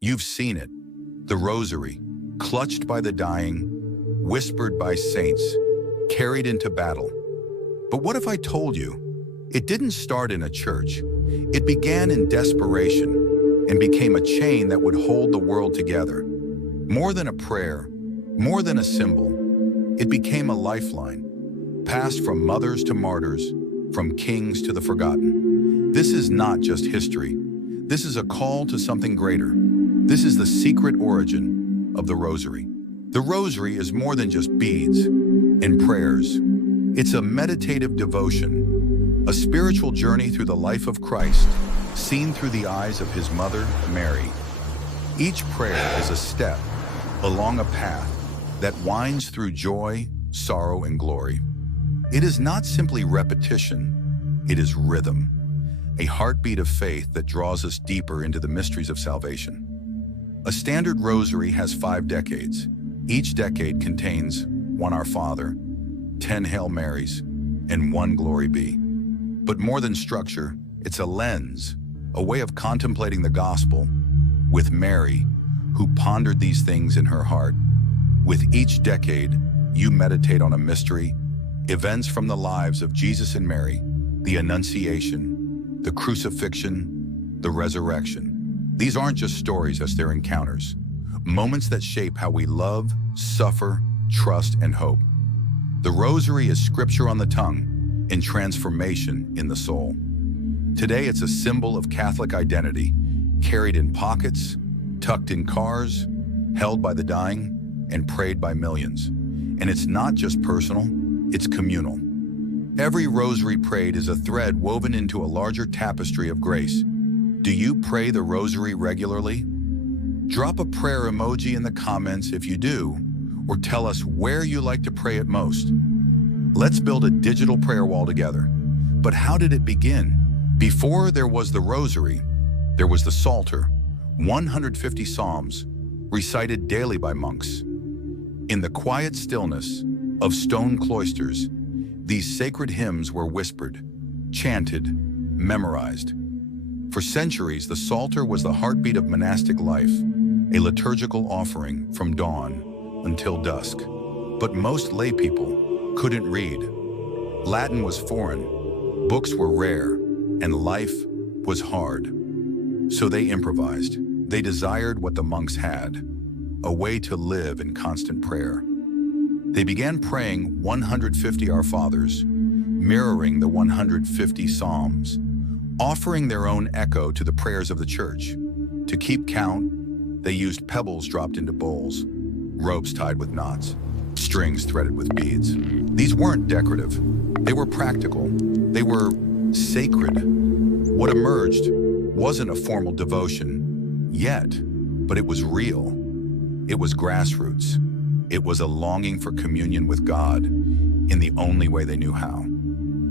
You've seen it, the Rosary, clutched by the dying, whispered by saints, carried into battle. But what if I told you, it didn't start in a church. It began in desperation and became a chain that would hold the world together. More than a prayer, more than a symbol, it became a lifeline, passed from mothers to martyrs, from kings to the forgotten. This is not just history. This is a call to something greater. This is the secret origin of the Rosary. The Rosary is more than just beads and prayers. It's a meditative devotion, a spiritual journey through the life of Christ, seen through the eyes of his mother, Mary. Each prayer is a step along a path that winds through joy, sorrow, and glory. It is not simply repetition, it is rhythm, a heartbeat of faith that draws us deeper into the mysteries of salvation. A standard rosary has 5 decades. Each decade contains 1 Our Father, 10 Hail Marys, and 1 Glory Be. But more than structure, it's a lens, a way of contemplating the gospel, with Mary, who pondered these things in her heart. With each decade, you meditate on a mystery, events from the lives of Jesus and Mary, the Annunciation, the crucifixion, the resurrection. These aren't just stories as they're encounters, moments that shape how we love, suffer, trust, and hope. The Rosary is scripture on the tongue and transformation in the soul. Today, it's a symbol of Catholic identity, carried in pockets, tucked in cars, held by the dying, and prayed by millions. And it's not just personal, it's communal. Every rosary prayed is a thread woven into a larger tapestry of grace. Do you pray the Rosary regularly? Drop a prayer emoji in the comments if you do, or tell us where you like to pray it most. Let's build a digital prayer wall together. But how did it begin? Before there was the Rosary, there was the Psalter, 150 psalms, recited daily by monks. In the quiet stillness of stone cloisters, these sacred hymns were whispered, chanted, memorized. For centuries, the Psalter was the heartbeat of monastic life, a liturgical offering from dawn until dusk. But most lay people couldn't read. Latin was foreign, books were rare, and life was hard. So they improvised. They desired what the monks had, a way to live in constant prayer. They began praying 150 Our Fathers, mirroring the 150 Psalms, offering their own echo to the prayers of the Church. To keep count, they used pebbles dropped into bowls, ropes tied with knots, strings threaded with beads. These weren't decorative. They were practical. They were sacred. What emerged wasn't a formal devotion yet, but it was real. It was grassroots. It was a longing for communion with God in the only way they knew how.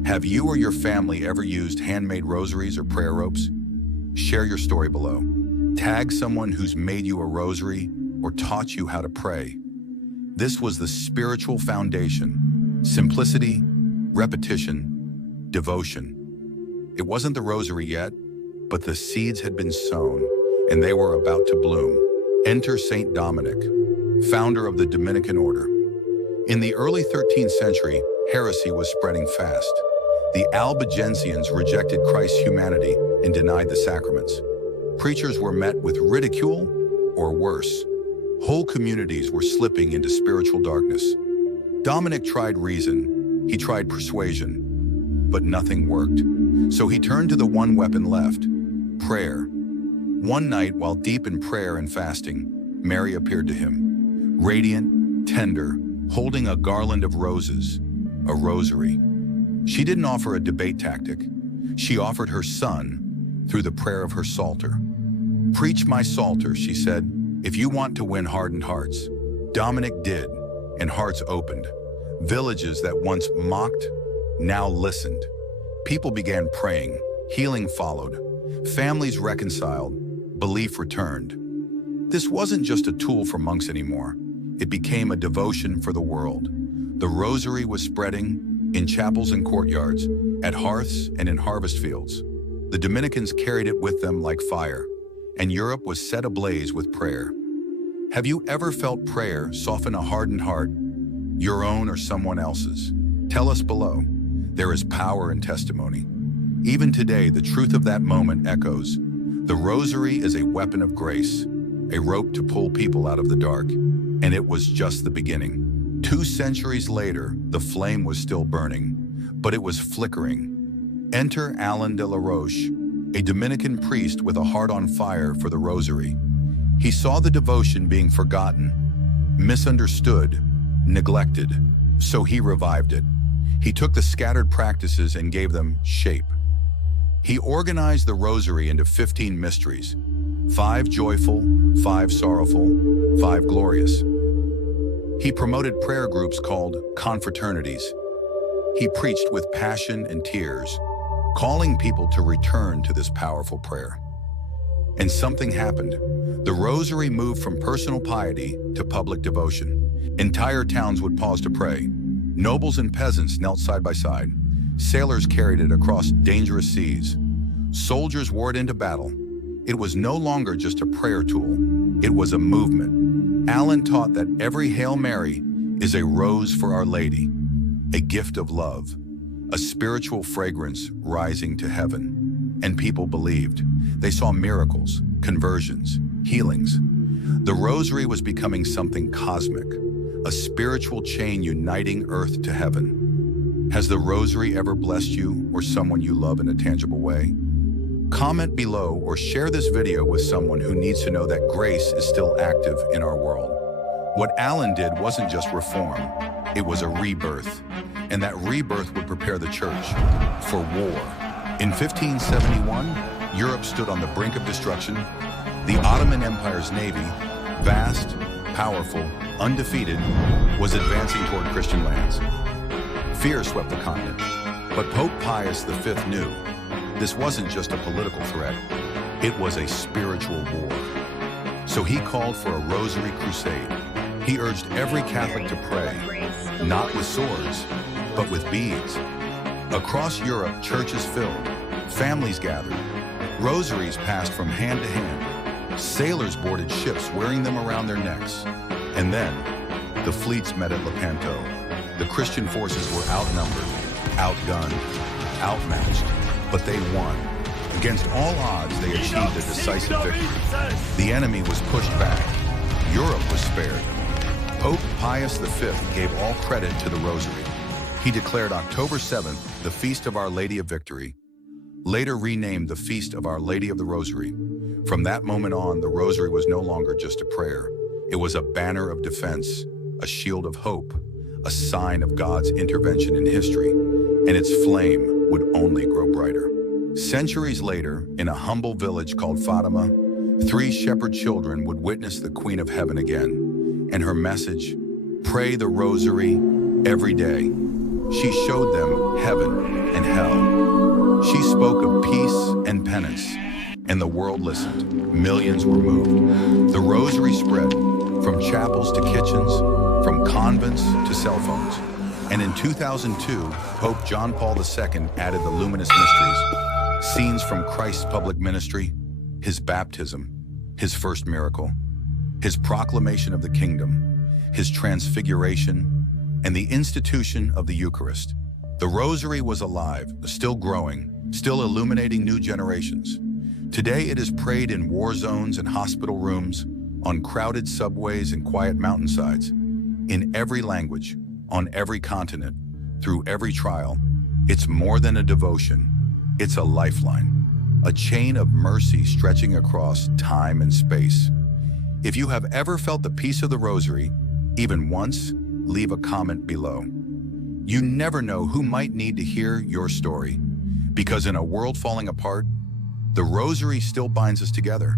Have you or your family ever used handmade rosaries or prayer ropes? Share your story below. Tag someone who's made you a rosary or taught you how to pray. This was the spiritual foundation. Simplicity, repetition, devotion. It wasn't the rosary yet, but the seeds had been sown and they were about to bloom. Enter Saint Dominic, founder of the Dominican order. In the early 13th century, heresy was spreading fast. The Albigensians rejected Christ's humanity and denied the sacraments. Preachers were met with ridicule or worse. Whole communities were slipping into spiritual darkness. Dominic tried reason, he tried persuasion, but nothing worked. So he turned to the one weapon left, prayer. One night, while deep in prayer and fasting, Mary appeared to him, radiant, tender, holding a garland of roses, a rosary. She didn't offer a debate tactic. She offered her son through the prayer of her Psalter. Preach my Psalter, she said, if you want to win hardened hearts. Dominic did, and hearts opened. Villages that once mocked, now listened. People began praying, healing followed. Families reconciled, belief returned. This wasn't just a tool for monks anymore. It became a devotion for the world. The rosary was spreading in chapels and courtyards, at hearths and in harvest fields. The Dominicans carried it with them like fire, and Europe was set ablaze with prayer. Have you ever felt prayer soften a hardened heart, your own or someone else's? Tell us below. There is power in testimony. Even today, the truth of that moment echoes. The Rosary is a weapon of grace, a rope to pull people out of the dark, and it was just the beginning. 2 centuries later, the flame was still burning, but it was flickering. Enter Alain de la Roche, a Dominican priest with a heart on fire for the Rosary. He saw the devotion being forgotten, misunderstood, neglected, so he revived it. He took the scattered practices and gave them shape. He organized the Rosary into 15 mysteries, 5 joyful, 5 sorrowful, 5 glorious. He promoted prayer groups called confraternities. He preached with passion and tears, calling people to return to this powerful prayer. And something happened. The Rosary moved from personal piety to public devotion. Entire towns would pause to pray. Nobles and peasants knelt side by side. Sailors carried it across dangerous seas. Soldiers wore it into battle. It was no longer just a prayer tool. It was a movement. Alain taught that every Hail Mary is a rose for Our Lady, a gift of love, a spiritual fragrance rising to heaven. And people believed. They saw miracles, conversions, healings. The Rosary was becoming something cosmic, a spiritual chain uniting earth to heaven. Has the Rosary ever blessed you or someone you love in a tangible way? Comment below or share this video with someone who needs to know that grace is still active in our world. What Alain did wasn't just reform, it was a rebirth. And that rebirth would prepare the church for war. In 1571, Europe stood on the brink of destruction. The Ottoman Empire's navy, vast, powerful, undefeated, was advancing toward Christian lands. Fear swept the continent, but Pope Pius V knew this wasn't just a political threat, it was a spiritual war. So he called for a Rosary crusade. He urged every Catholic to pray, not with swords, but with beads. Across Europe, churches filled, families gathered, rosaries passed from hand to hand, sailors boarded ships wearing them around their necks. And then, the fleets met at Lepanto. The Christian forces were outnumbered, outgunned, outmatched, but they won. Against all odds, they achieved a decisive victory. The enemy was pushed back. Europe was spared. Pope Pius V gave all credit to the Rosary. He declared October 7th the Feast of Our Lady of Victory, later renamed the Feast of Our Lady of the Rosary. From that moment on, the Rosary was no longer just a prayer. It was a banner of defense, a shield of hope, a sign of God's intervention in history, and its flame would only grow brighter. Centuries later, in a humble village called Fatima, 3 shepherd children would witness the Queen of Heaven again, and her message, pray the Rosary every day. She showed them heaven and hell. She spoke of peace and penance, and the world listened. Millions were moved. The Rosary spread from chapels to kitchens, from convents to cell phones. And in 2002, Pope John Paul II added the luminous mysteries, scenes from Christ's public ministry, his baptism, his first miracle, his proclamation of the kingdom, his transfiguration, and the institution of the Eucharist. The Rosary was alive, still growing, still illuminating new generations. Today it is prayed in war zones and hospital rooms, on crowded subways and quiet mountainsides, in every language, on every continent, through every trial. It's more than a devotion, it's a lifeline, a chain of mercy stretching across time and space. If you have ever felt the peace of the Rosary, even once, leave a comment below. You never know who might need to hear your story, because in a world falling apart, the Rosary still binds us together.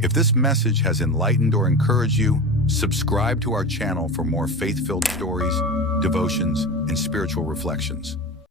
If this message has enlightened or encouraged you, subscribe to our channel for more faith-filled stories, devotions, and spiritual reflections.